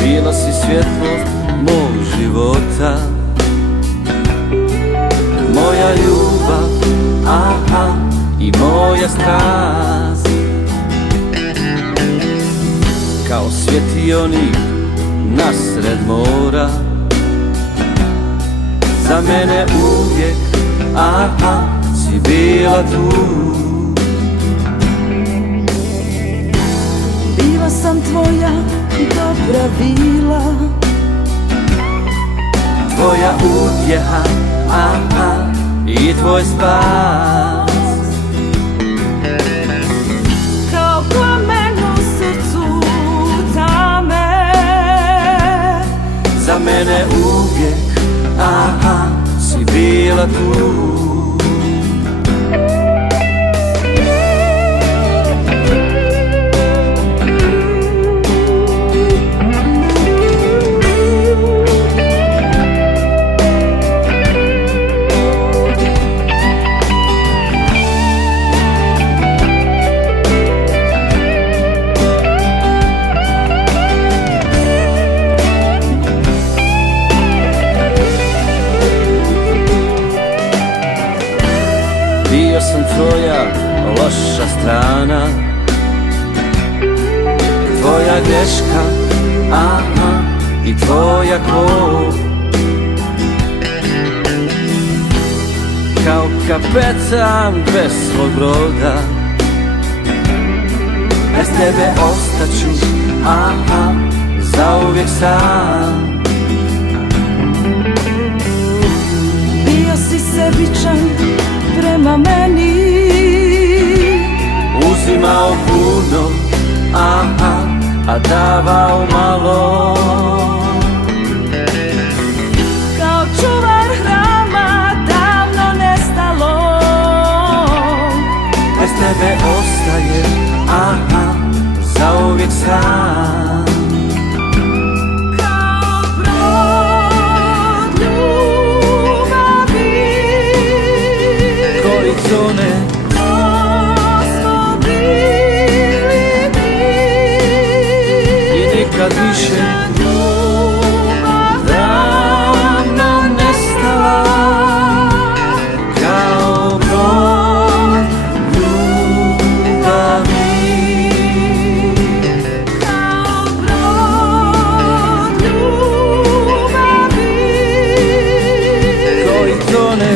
Bila si svjetlost mog života, moja ljubav, aha, i moja strast. Kao svjetionik nasred mora, za mene uvijek, aha, si bila tu. Bila sam tvoja dobra vila, tvoja utjeha, aha, i tvoj spas. kao plamen u srcu tame, Za mene uvijek, aha, si bila tu. Bio sam tvoja loša strana, tvoja greška, aha, i tvoja krov. Kao kapetan bez svog broda, bez tebe ostaću, aha, zauvijek sam. bio si sebičan prema meni, Uzimao puno, aha, a davao malo. kao čuvar hrama davno nestalo. Bez tebe ostaje, aha, zauvijek sam. Kao brod ljubavi, Koji tone, to smo bili mi. i nikad više Ljubav davno nestala. Kao brod ljubavi, kao brod ljubavi, koji tone,